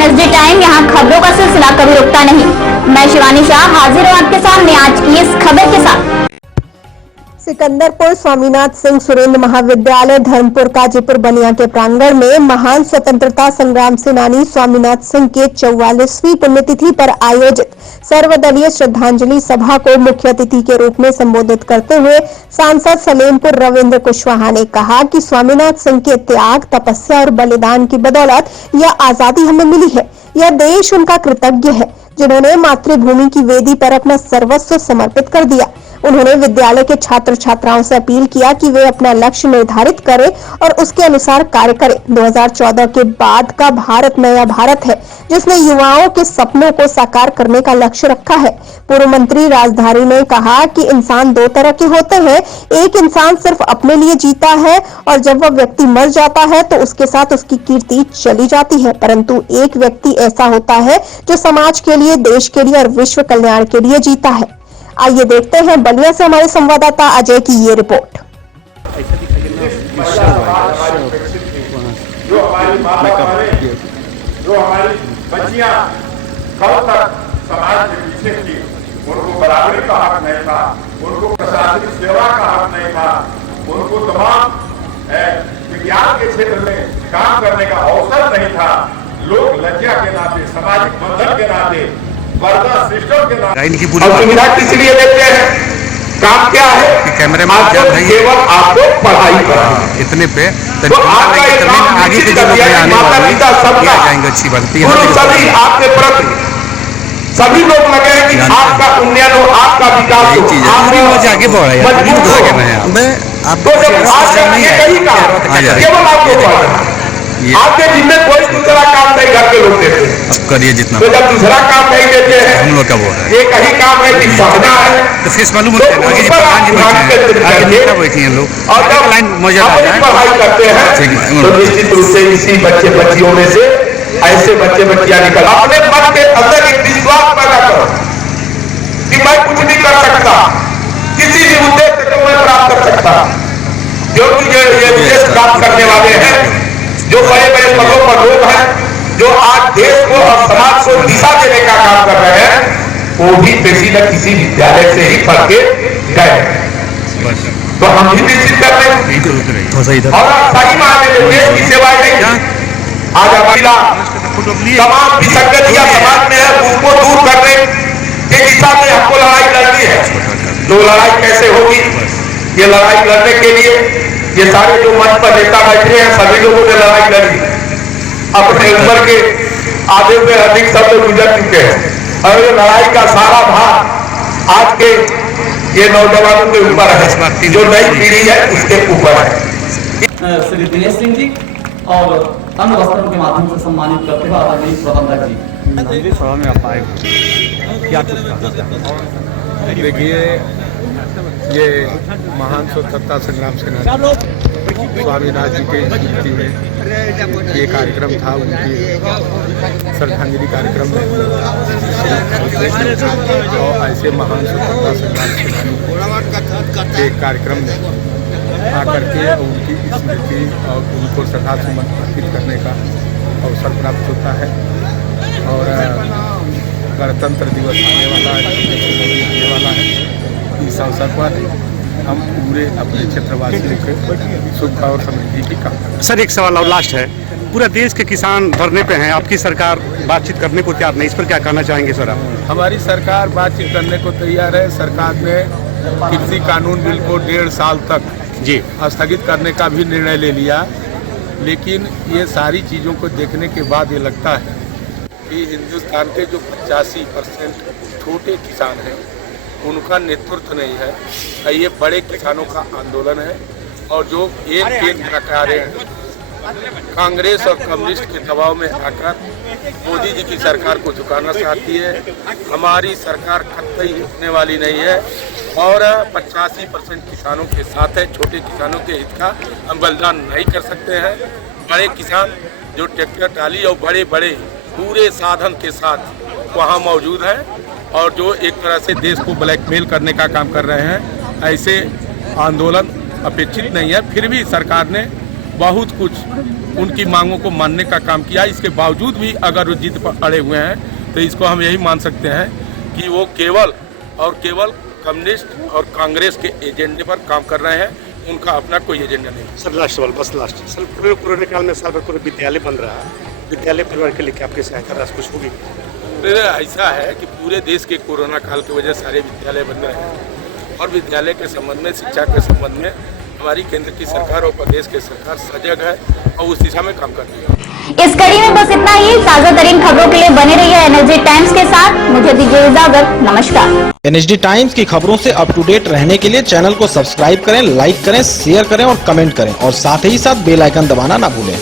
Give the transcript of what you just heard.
NSD time, यहाँ खबरों का सिलसिला कभी रुकता नहीं। मैं शिवानी शाह हाजिर हूँ आपके सामने आज की इस खबर के साथ। सिकंदरपुर स्वामीनाथ सिंह सुरेंद्र महाविद्यालय धर्मपुर काजीपुर बलिया के प्रांगण में महान स्वतंत्रता संग्राम सेनानी स्वामीनाथ सिंह के 44वीं पुण्यतिथि पर आयोजित सर्वदलीय श्रद्धांजलि सभा को मुख्य अतिथि के रूप में संबोधित करते हुए सांसद सलेमपुर रविंद्र कुशवाहा ने कहा कि स्वामीनाथ सिंह के त्याग, तपस्या और बलिदान की बदौलत यह आजादी हमें मिली है। यह देश उनका कृतज्ञ है जिन्होंने मातृभूमि की वेदी पर अपना सर्वस्व समर्पित कर दिया। उन्होंने विद्यालय के छात्र छात्राओं से अपील किया कि वे अपना लक्ष्य निर्धारित करें और उसके अनुसार कार्य करें। 2014 के बाद का भारत नया भारत है जिसने युवाओं के सपनों को साकार करने का लक्ष्य रखा है। पूर्व मंत्री राजधारी ने कहा कि इंसान दो तरह के होते हैं, एक इंसान सिर्फ अपने लिए जीता है और जब वह व्यक्ति मर जाता है तो उसके साथ उसकी कीर्ति चली जाती है, परंतु एक व्यक्ति ऐसा होता है जो समाज के लिए, देश के लिए और विश्व कल्याण के लिए जीता है। आइए देखते हैं बलिया से हमारे संवाददाता अजय की ये रिपोर्ट। जो हमारी बच्चियां कब तक समाज के पीछे थी, उनको बराबरी का हक नहीं था, उनको प्रशासनिक सेवा का हक नहीं था, उनको तमाम विज्ञान के क्षेत्र में काम करने का अवसर नहीं था। लोग लज्जा के नाते, सामाजिक बंधन के नाते, सिस्टम के नाते सुविधा किस लिए देते हैं? काम क्या है कि कैमरे में केवल आपको पढ़ाई कराना। इतने पे तो आपका एक काम आगे के माता पिता सबका जाएंगे अच्छी बनती है, सभी आपके प्रति सभी लोग लगे हैं कि आपका उन्नयन हो, आपका विकास हो, आगे बढ़ रहा है। केवल आपको पढ़ना, आपके जिम्मे कोई दूसरा काम नहीं घर के लोग देते हैं। अब करिए जितना, तो जब दूसरा काम नहीं देते हैं, हम लोग का वो है, एक ही काम है कि पढ़ना है। तो फीस मालूम होता है आगे जी प्रधान जी बैठे हैं लोग, और जब लाइन मौजूद पढ़ाई करते हैं तो निश्चित रूप से इसी बच्चे बच्चियों में से ऐसे बच्चे बच्चियां निकल अपने मन के अंदर एक विश्वास पैदा करो कि मैं कुछ भी कर सकता, किसी भी उद्देश्य को मैं प्राप्त कर सकता, क्योंकि ये उद्देश्य प्राप्त करने वाले हैं जो बड़े बड़े पदों पर लोग हैं, जो आज देश को और समाज को दिशा देने का काम कर रहे हैं, वो भी किसी न किसी विद्यालय से ही पढ़ के गए। तो हम भी निश्चित कर रहे हैं और सही मायने में देश की सेवा नहीं। आज महिला तमाम विसंगतियां समाज में है, उसको दूर करने की दिशा में हमको लड़ाई लड़नी है। तो लड़ाई कैसे होगी? ये लड़ाई लड़ने के लिए ये सारे जो मंच पर नेता बैठे हैं, सभी लोगों ने लड़ाई लड़ी, अपने उम्र के आधे में अधिक सब लोग गुजर चुके हैं और ये लड़ाई का सारा भार आज के ये नौजवानों के ऊपर है, जो नई पीढ़ी है उसके ऊपर है। श्री दिनेश सिंह जी और अन्य वस्त्रों के माध्यम से सम्मानित करते हुए आदरणीय प्रबंधक जी। सभा में आप आए, क्या कुछ कहना चाहते? देखिए, ये महान स्वतंत्रता संग्राम सेनानी स्वामीनाथ जी के स्मृति में ये कार्यक्रम था, उनकी श्रद्धांजलि कार्यक्रम में और ऐसे महान स्वतंत्रता संग्राम सेनानी के कार्यक्रम में आकर के उनकी स्मृति और उनको श्रद्धासुमन अर्पित करने का अवसर प्राप्त होता है। और गणतंत्र दिवस आने वाला है, इस अवसर पर हम पूरे अपने क्षेत्रवासियों के सुख और समृद्धि की कामना करते हैं। सर, एक सवाल और लास्ट है, पूरा देश के किसान धरने पे हैं, आपकी सरकार बातचीत करने को तैयार नहीं, इस पर क्या कहना चाहेंगे सर आप? हमारी सरकार बातचीत करने को तैयार है। सरकार ने कृषि कानून बिल को 1.5 साल तक जी स्थगित करने का भी निर्णय ले लिया, लेकिन ये सारी चीज़ों को देखने के बाद ये लगता है कि हिंदुस्तान के जो 85% छोटे किसान हैं उनका नेतृत्व नहीं है। ये बड़े किसानों का आंदोलन है और जो एक प्रकार कांग्रेस और कम्युनिस्ट के दबाव में आकर मोदी जी की सरकार को झुकाना चाहती है। हमारी सरकार कतई रुकने वाली नहीं है और 85% किसानों के साथ है। छोटे किसानों के हित का हम बलिदान नहीं कर सकते हैं। बड़े किसान जो ट्रैक्टर ट्राली और बड़े बड़े पूरे साधन के साथ वहाँ मौजूद हैं और जो एक तरह से देश को ब्लैकमेल करने का काम कर रहे हैं, ऐसे आंदोलन अपेक्षित नहीं है। फिर भी सरकार ने बहुत कुछ उनकी मांगों को मानने का काम किया। इसके बावजूद भी अगर वो जिद पर अड़े हुए हैं तो इसको हम यही मान सकते हैं कि वो केवल और केवल कम्युनिस्ट और कांग्रेस के एजेंडे पर काम कर रहे हैं, उनका अपना कोई एजेंडा नहीं। सर लास्ट सवाल, बस लास्ट सर, पूरे कोरोना काल में साल भर पूरे विद्यालय बंद रहा, विद्यालय परिवार के लिए आपकी सहायता राशि कुछ होगी? ऐसा है कि पूरे देश के कोरोना काल की वजह सारे विद्यालय बंद रहे हैं और विद्यालय के संबंध में, शिक्षा के संबंध में हमारी केंद्र की सरकार और प्रदेश की सरकार सजग है और उस दिशा में काम कर रही है। इस कड़ी में बस इतना ही। ताजा तरीन खबरों के लिए बने रहिए एनएसडी टाइम्स के साथ। मुझे दीजिए इजाजत, नमस्कार। एनएसडी टाइम्स की खबरों से अप टू डेट रहने के लिए चैनल को सब्सक्राइब करें, लाइक करें, शेयर करें और कमेंट करें और साथ ही साथ बेल आइकन दबाना ना भूलें।